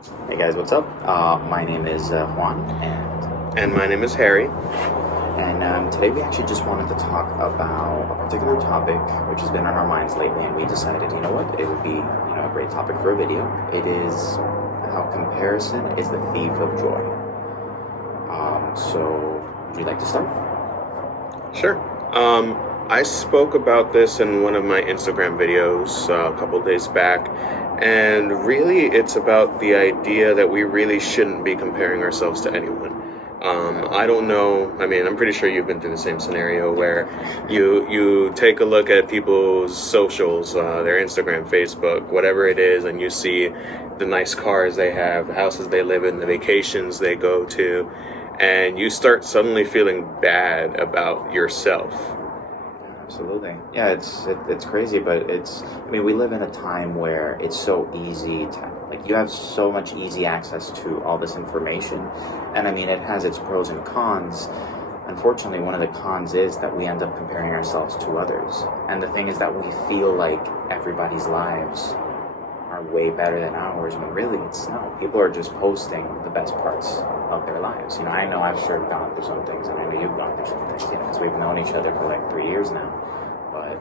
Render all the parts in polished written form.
Hey guys, what's up? My name is Juan, And my name is Harry. today we actually just wanted to talk about a particular topic which has been on our minds lately, and we decided, you know what, it would be a great topic for a video. It is how comparison is the thief of joy. So, would you like to start? Sure. I spoke about this in one of my Instagram videos a couple days back, and really it's about the idea that we really shouldn't be comparing ourselves to anyone. I don't know. I mean, I'm pretty sure you've been through the same scenario where you take a look at people's socials, their Instagram, Facebook, whatever it is, and you see the nice cars they have, the houses they live in, the vacations they go to, and you start suddenly feeling bad about yourself. Absolutely. Yeah, it's crazy, but we live in a time where it's so easy to, like, you have so much easy access to all this information, and it has its pros and cons. Unfortunately, one of the cons is that we end up comparing ourselves to others. And the thing is that we feel like everybody's lives are way better than ours, when really it's not. People are just posting the best parts of their lives. I know I've sure gone through some things, and I know you've gone through some things, because we've known each other for like 3 years now. But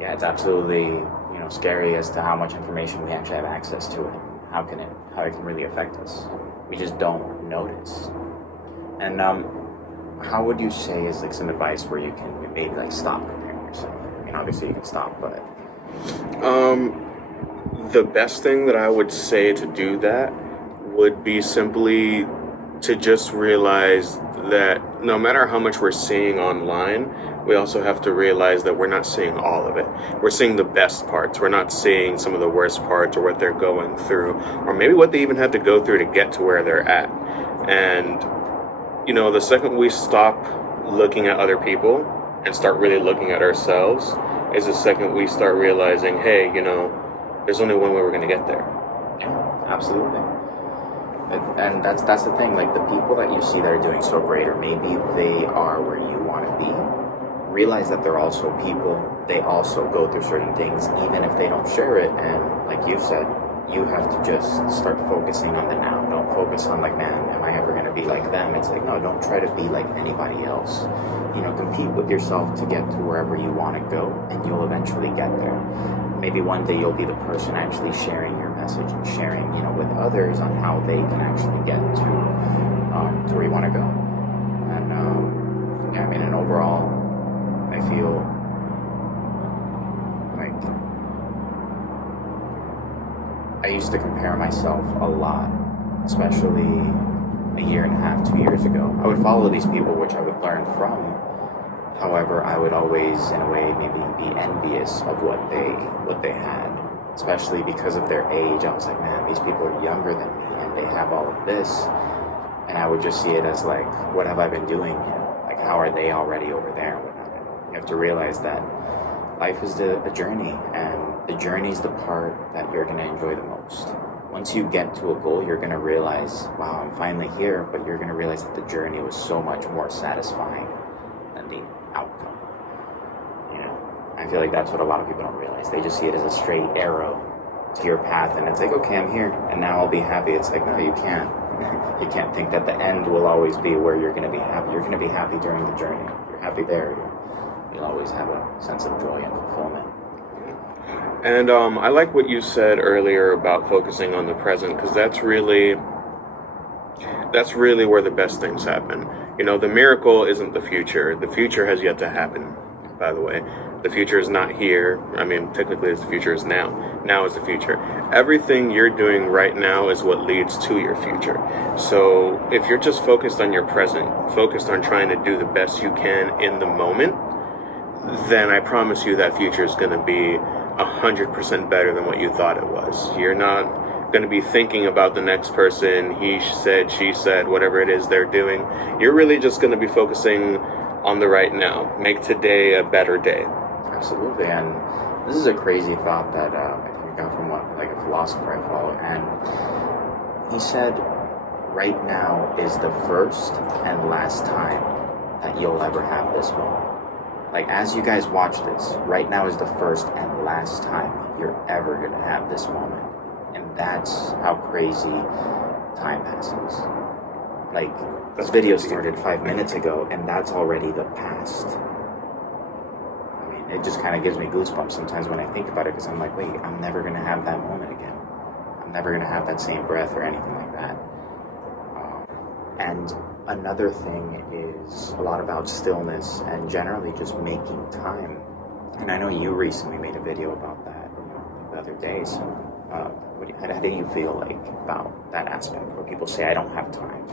yeah, it's absolutely, scary as to how much information we actually have access to, and how it can really affect us. We just don't notice. And how would you say is like some advice where you can maybe like stop comparing yourself? Obviously you can stop, but The best thing that I would say to do that would be simply to just realize that no matter how much we're seeing online, we also have to realize that we're not seeing all of it. We're seeing the best parts. We're not seeing some of the worst parts, or what they're going through, or maybe what they even had to go through to get to where they're at. And, the second we stop looking at other people and start really looking at ourselves is the second we start realizing, hey, there's only one way we're going to get there. yeah, absolutely. And that's the thing. Like, the people that you see that are doing so great, or maybe they are where you want to be, realize that they're also people. They also go through certain things, even if they don't share it. And like you said, you have to just start focusing on the now. Don't focus on like, man, am I ever going to be like them? It's like, no, don't try to be like anybody else. Compete with yourself to get to wherever you want to go, and you'll eventually get there. Maybe one day you'll be the person actually sharing your message and sharing, with others on how they can actually get to where you want to go. And and overall, I feel like I used to compare myself a lot, especially a year and a half, 2 years ago. I would follow these people, which I would learn from. However, I would always, in a way, maybe be envious of what they had, especially because of their age. I was like, man, these people are younger than me, and they have all of this. And I would just see it as like, what have I been doing? Like, how are they already over there? You have to realize that life is a journey, and the journey is the part that you're going to enjoy the most. Once you get to a goal, you're going to realize, wow, I'm finally here, but you're going to realize that the journey was so much more satisfying than the outcome. I feel like that's what a lot of people don't realize. They just see it as a straight arrow to your path, and it's like, okay, I'm here, and now I'll be happy. It's like, no, you can't. You can't think that the end will always be where you're going to be happy. You're going to be happy during the journey. If you're happy there, you'll always have a sense of joy and fulfillment. And I like what you said earlier about focusing on the present, because that's really where the best things happen. The miracle isn't the future. The future has yet to happen, by the way. The future is not here. Technically the future is now. Now is the future. Everything you're doing right now is what leads to your future. So if you're just focused on your present, focused on trying to do the best you can in the moment, then I promise you that future is going to be 100% better than what you thought it was. You're not going to be thinking about the next person, he said, she said, whatever it is they're doing. You're really just going to be focusing on the right now. Make today a better day. Absolutely. And this is a crazy thought that I think I got from a philosopher I follow, and he said, right now is the first and last time that you'll ever have this moment. Like, as you guys watch this, right now is the first and last time you're ever going to have this moment. And that's how crazy time passes. Like, this video started 5 minutes ago, and that's already the past. I mean, it just kind of gives me goosebumps sometimes when I think about it, because I'm like, wait, I'm never going to have that moment again. I'm never going to have that same breath or anything like that. And another thing is a lot about stillness and generally just making time. And I know you recently made a video about that the other day. So how do you feel like about that aspect where people say, I don't have time?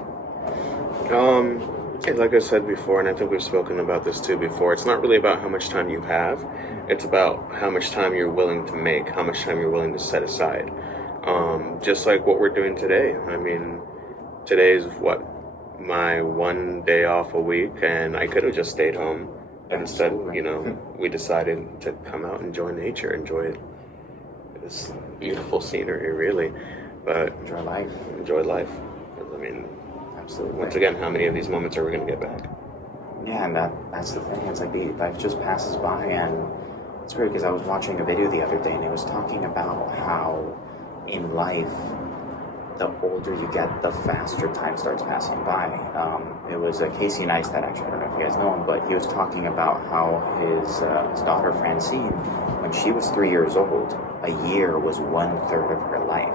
Like I said before, and I think we've spoken about this too before, it's not really about how much time you have. It's about how much time you're willing to make, how much time you're willing to set aside. Just like what we're doing today. I mean, today's my one day off a week, and I could have just stayed home. But instead, we decided to come out and enjoy nature, enjoy this beautiful scenery, really. But enjoy life. I mean, absolutely. Once again, how many of these moments are we going to get back? Yeah, and that's the thing. It's like life just passes by, and it's weird because I was watching a video the other day, and it was talking about how in life, the older you get, the faster time starts passing by. It was Casey Neistat, actually. I don't know if you guys know him, but he was talking about how his daughter Francine, when she was 3 years old, a year was 1/3 of her life.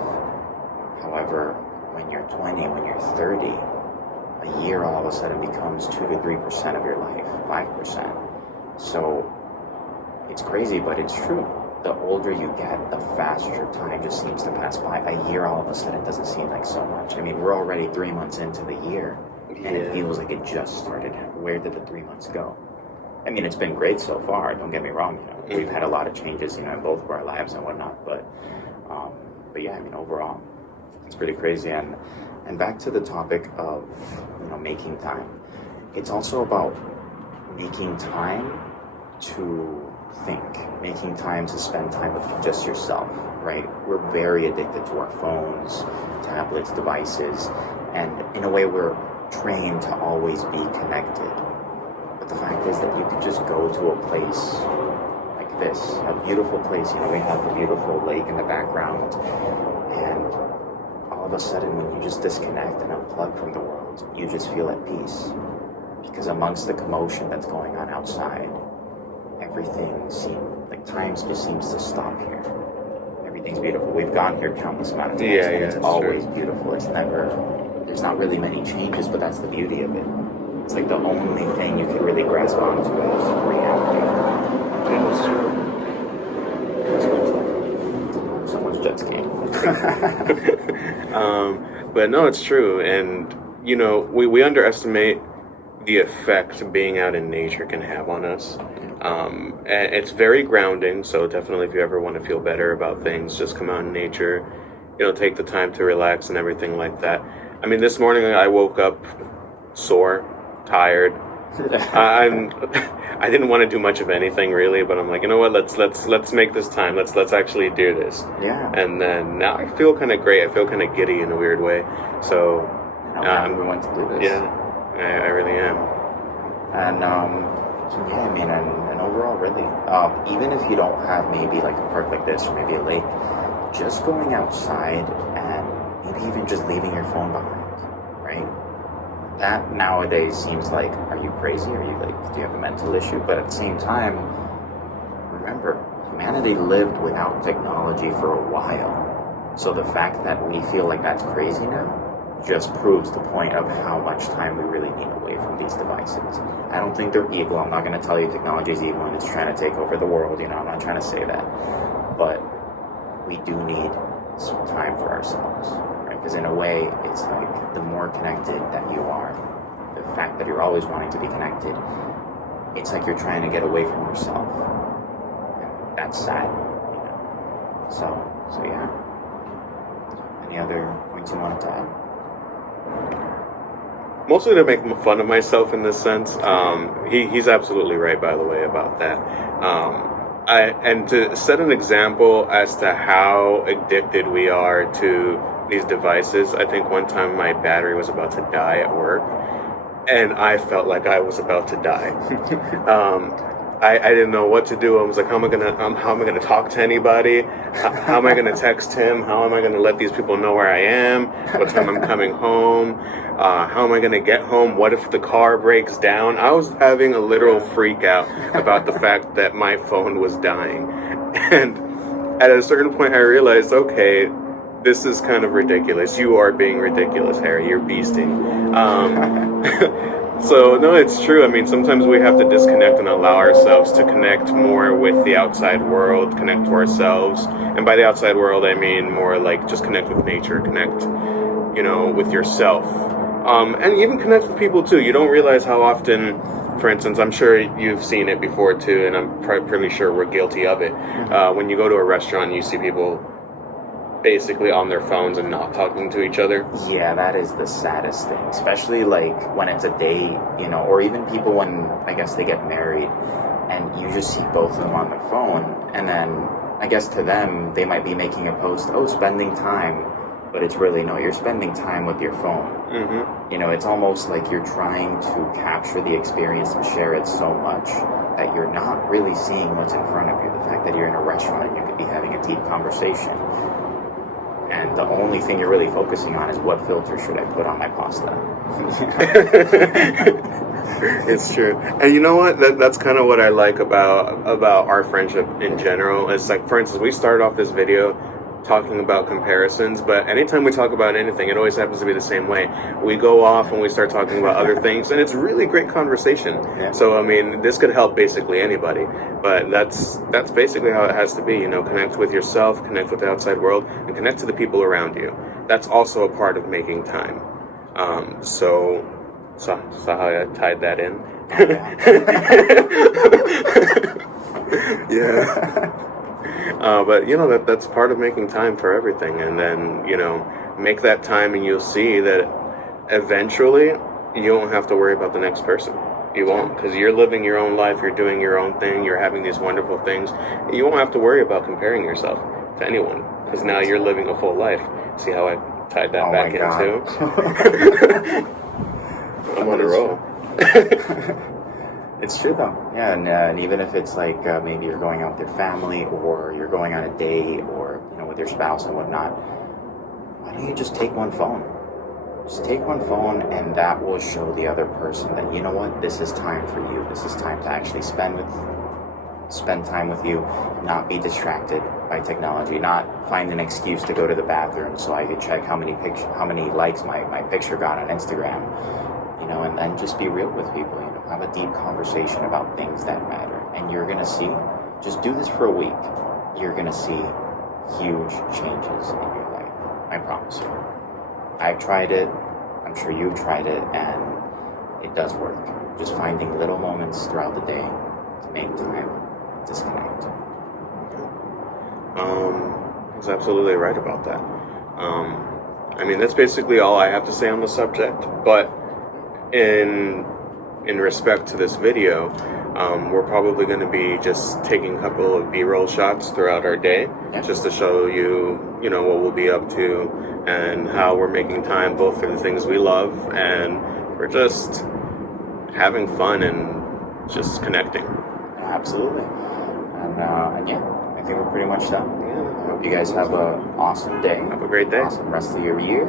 However, when you're 20, when you're 30, a year all of a sudden becomes 2 to 3% of your life, 5%. So it's crazy, but it's true. The older you get, the faster time just seems to pass by. A year all of a sudden doesn't seem like so much. I mean, we're already 3 months into the year, and it feels like it just started. Where did the 3 months go? I mean, it's been great so far, don't get me wrong. We've had a lot of changes, in both of our lives and whatnot, but yeah, I mean, overall, it's pretty crazy. And back to the topic of, making time. It's also about making time to think, making time to spend time with just yourself, right? We're very addicted to our phones, tablets, devices, and in a way we're trained to always be connected. But the fact is that you could just go to a place like this, a beautiful place. We have a beautiful lake in the background, and all of a sudden when you just disconnect and unplug from the world, you just feel at peace. Because amongst the commotion that's going on outside, everything time just seems to stop here. Everything's beautiful. We've gone here countless amount of times, and it's always beautiful. There's not really many changes, but that's the beauty of it. It's like the only thing you can really grasp onto is reality. Someone's jet skiing. But no, it's true. And, we underestimate the effect being out in nature can have on us. And it's very grounding, so definitely if you ever want to feel better about things, just come out in nature, take the time to relax and everything like that. I mean, this morning I woke up sore, tired. I didn't want to do much of anything really, but I'm like, you know what, let's make this time. Let's actually do this. Yeah. And then now I feel kind of great. I feel kind of giddy in a weird way. So we want to do this. Yeah. I really am. And I mean, and overall, really, even if you don't have maybe like a park like this or maybe a lake, just going outside and maybe even just leaving your phone behind, right? That nowadays seems like, are you crazy? Are you do you have a mental issue? But at the same time, remember, humanity lived without technology for a while. So the fact that we feel like that's crazy now just proves the point of how much time we really need away from these devices. I don't think they're evil. I'm not going to tell you technology is evil and it's trying to take over the world. I'm not trying to say that. But we do need some time for ourselves, right? Because in a way, it's like the more connected that you are, the fact that you're always wanting to be connected, it's like you're trying to get away from yourself. And that's sad, So yeah. Any other points you wanted to add? Mostly to make fun of myself in this sense. He's absolutely right, by the way, about that. And to set an example as to how addicted we are to these devices, I think one time my battery was about to die at work, and I felt like I was about to die. I didn't know what to do. I was like, how am I gonna talk to anybody? How am I gonna text him? How am I gonna let these people know where I am? What time I'm coming home? How am I gonna get home? What if the car breaks down? I was having a literal freak out about the fact that my phone was dying. And at a certain point I realized, okay, this is kind of ridiculous. You are being ridiculous, Harry. You're beasting. So, no, it's true. I mean, sometimes we have to disconnect and allow ourselves to connect more with the outside world, connect to ourselves. And by the outside world, I mean more like just connect with nature, connect, with yourself. And even connect with people, too. You don't realize how often, for instance, I'm sure you've seen it before, too, and I'm pretty sure we're guilty of it. When you go to a restaurant, you see people basically on their phones and not talking to each other. Yeah, that is the saddest thing, especially like when it's a date, or even people when I guess they get married and you just see both of them on their phone, and then I guess to them they might be making a post, oh, spending time, but it's really, no, you're spending time with your phone. It's almost like you're trying to capture the experience and share it so much that you're not really seeing what's in front of you. The fact that you're in a restaurant and you could be having a deep conversation, and the only thing you're really focusing on is what filter should I put on my pasta. It's true. And you know what? That's kind of what I like about our friendship in general. It's like, for instance, we started off this video talking about comparisons, but anytime we talk about anything, it always happens to be the same way. We go off and we start talking about other things, and it's really great conversation. Yeah. So, I mean, this could help basically anybody, but that's basically how it has to be, connect with yourself, connect with the outside world, and connect to the people around you. That's also a part of making time. So how I tied that in? Yeah. But that's part of making time for everything, and then make that time, and you'll see that eventually you won't have to worry about the next person. You won't, because you're living your own life, you're doing your own thing, you're having these wonderful things. You won't have to worry about comparing yourself to anyone, because now you're living a full life. See how I tied that back in too? I'm on a roll. It's true though, yeah, and even if it's like maybe you're going out with your family, or you're going on a date, or with your spouse and whatnot, why don't you just take one phone? Just take one phone, and that will show the other person that, you know what, this is time for you. This is time to actually spend time with you, not be distracted by technology, not find an excuse to go to the bathroom so I could check how many likes my picture got on Instagram, and then just be real with people. Have a deep conversation about things that matter, and you're gonna see, just do this for a week, you're gonna see huge changes in your life. I promise you. I've tried it, I'm sure you've tried it, and it does work. Just finding little moments throughout the day to make time disconnect. He's absolutely right about that. I mean, that's basically all I have to say on the subject, but in respect to this video, we're probably going to be just taking a couple of B-roll shots throughout our day, just to show you, what we'll be up to and how we're making time both for the things we love, and we're just having fun and just connecting. Absolutely. And yeah, I think we're pretty much done. Yeah. I hope you guys have an awesome day. Have a great day. Awesome rest of your year.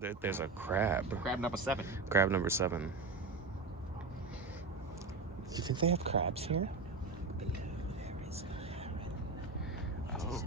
There's a crab. Crab number 7. Crab number 7. Do you think they have crabs here? Oh.